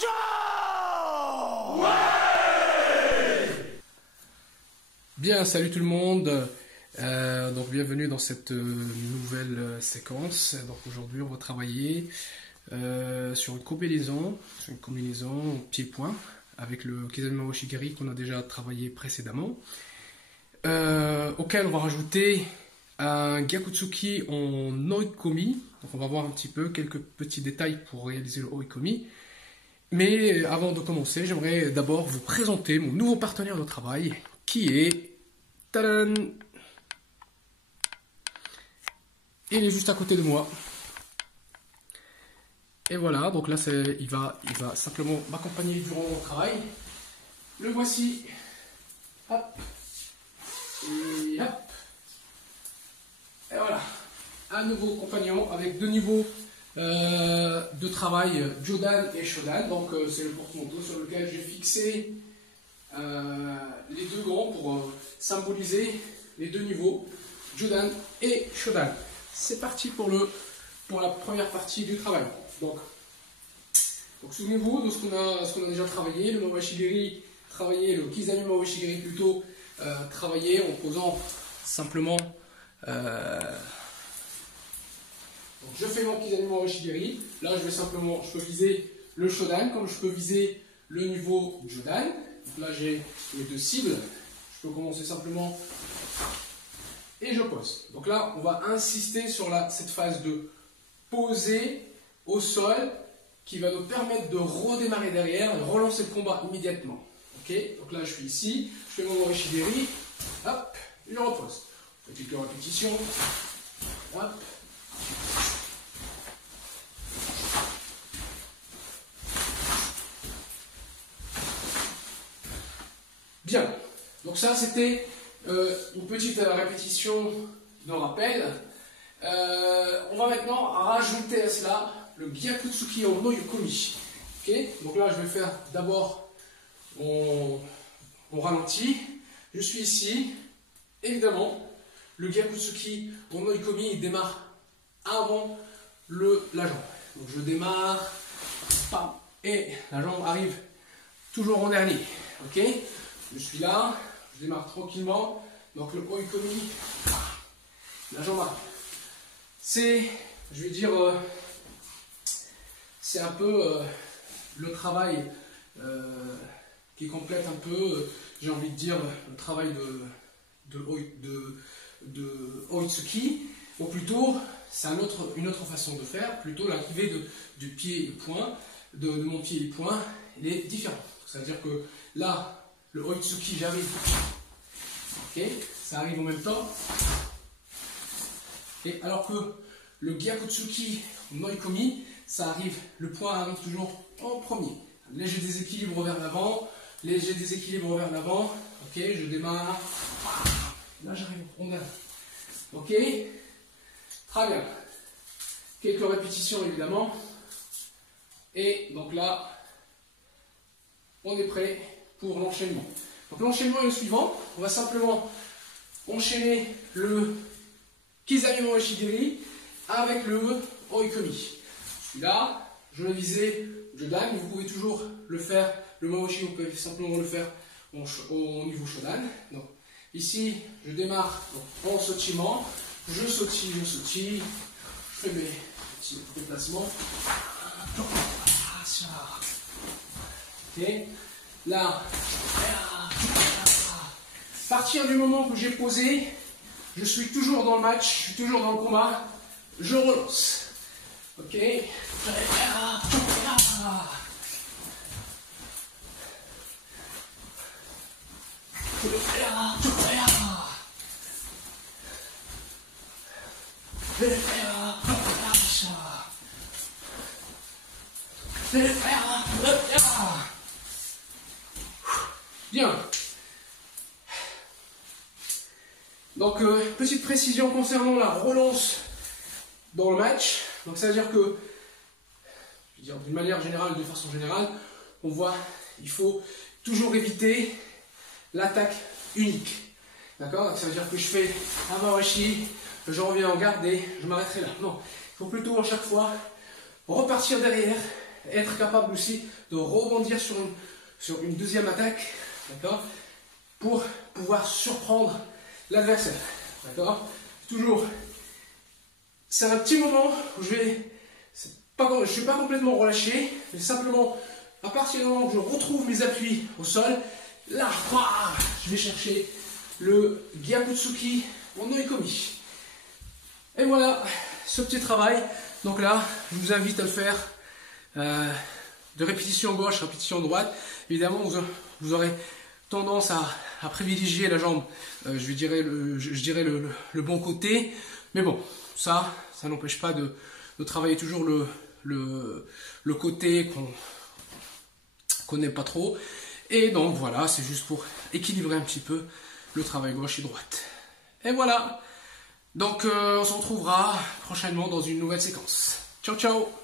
Joe! Ouais! Bien, salut tout le monde. Donc bienvenue dans cette nouvelle séquence. Donc aujourd'hui on va travailler sur une combinaison pied-point avec le Kizami Mawashi-Geri qu'on a déjà travaillé précédemment, auquel on va rajouter un Gyakutsuki en Oikomi. Donc on va voir un petit peu quelques petits détails pour réaliser le Oikomi. Mais avant de commencer, j'aimerais d'abord vous présenter mon nouveau partenaire de travail qui est... Tadam! Il est juste à côté de moi. Et voilà, donc là il va simplement m'accompagner durant mon travail. Le voici. Hop. Et hop. Et voilà. Un nouveau compagnon avec deux niveaux de travail, Jodan et Shodan. Donc c'est le porte-manteau sur lequel j'ai fixé les deux grands pour symboliser les deux niveaux, Jodan et Shodan. C'est parti pour la première partie du travail. Donc souvenez-vous de ce qu'on a déjà travaillé, le Mawashi-Geri travaillé, le Kizami Mawashi-Geri plutôt travaillé en posant simplement. Donc je fais mon Kizami Mawashi-Geri. Là je peux viser le Shodan comme je peux viser le niveau Jodan. Donc là j'ai mes deux cibles. Je peux commencer simplement. Et je pose. Donc là, on va insister sur cette phase de poser au sol qui va nous permettre de redémarrer derrière, de relancer le combat immédiatement. Ok? Donc là, je suis ici, je fais mon Mawashi-Geri, hop, je repose. Je fais quelques répétitions, hop. Bien. Donc ça, c'était une petite répétition de rappel. On va maintenant rajouter à cela le Gyakutsuki en Oikomi. Okay, donc là, je vais faire d'abord mon ralenti. Je suis ici. Évidemment, le Gyakutsuki en Oikomi il démarre avant la jambe. Donc je démarre, pam, et la jambe arrive toujours en dernier. Ok, je suis là. Je démarre tranquillement, donc le Oikomi, la jambe arrive. C'est, je vais dire, c'est un peu le travail qui complète un peu, j'ai envie de dire, le travail de Oitsuki, ou plutôt, c'est une autre façon de faire, plutôt l'arrivée du pied et point, de mon pied et point, il est différent. C'est-à-dire que là, le Oitsuki, j'arrive. Ok, ça arrive en même temps. Et alors que le Gyakutsuki Oikomi, ça arrive, le point arrive toujours en premier. Léger déséquilibre vers l'avant, léger déséquilibre vers l'avant. Ok, je démarre. Là, j'arrive en dernier. Ok, très bien. Quelques répétitions évidemment. Et donc là, on est prêt pour l'enchaînement. Donc l'enchaînement est le suivant. On va simplement enchaîner le Kizami Mawashi-Geri avec le Oikomi. Je suis là, je vais viser Jodan. Vous pouvez toujours le faire, le Mawashi, vous pouvez simplement le faire au niveau Shodan. Donc ici, je démarre en sautillement. Je sautille, je fais mes petits déplacements. Ok. Là, à partir du moment que j'ai posé, je suis toujours dans le match, je suis toujours dans le combat, je relance. Ok. Bien. Donc, petite précision concernant la relance dans le match. Donc, ça veut dire que, je veux dire, d'une manière générale, de façon générale, on voit, il faut toujours éviter l'attaque unique. D'accord? Donc, ça veut dire que je fais un Mawashi, je reviens en garde et je m'arrêterai là. Non, il faut plutôt à chaque fois repartir derrière être capable aussi de rebondir sur une deuxième attaque, d'accord, pour pouvoir surprendre l'adversaire, d'accord. Toujours, c'est un petit moment où je ne suis pas complètement relâché, mais simplement, à partir du moment où je retrouve mes appuis au sol, là, je vais chercher le Gyakutsuki en Noikomi. Et voilà, ce petit travail. Donc là, je vous invite à le faire de répétition gauche, répétition droite. Évidemment, vous aurez tendance à privilégier la jambe, je dirais le bon côté. Mais bon, ça n'empêche pas de travailler toujours le côté qu'on n'aime pas trop. Et donc voilà, c'est juste pour équilibrer un petit peu le travail gauche et droite. Et voilà. Donc on se retrouvera prochainement dans une nouvelle séquence. Ciao ciao.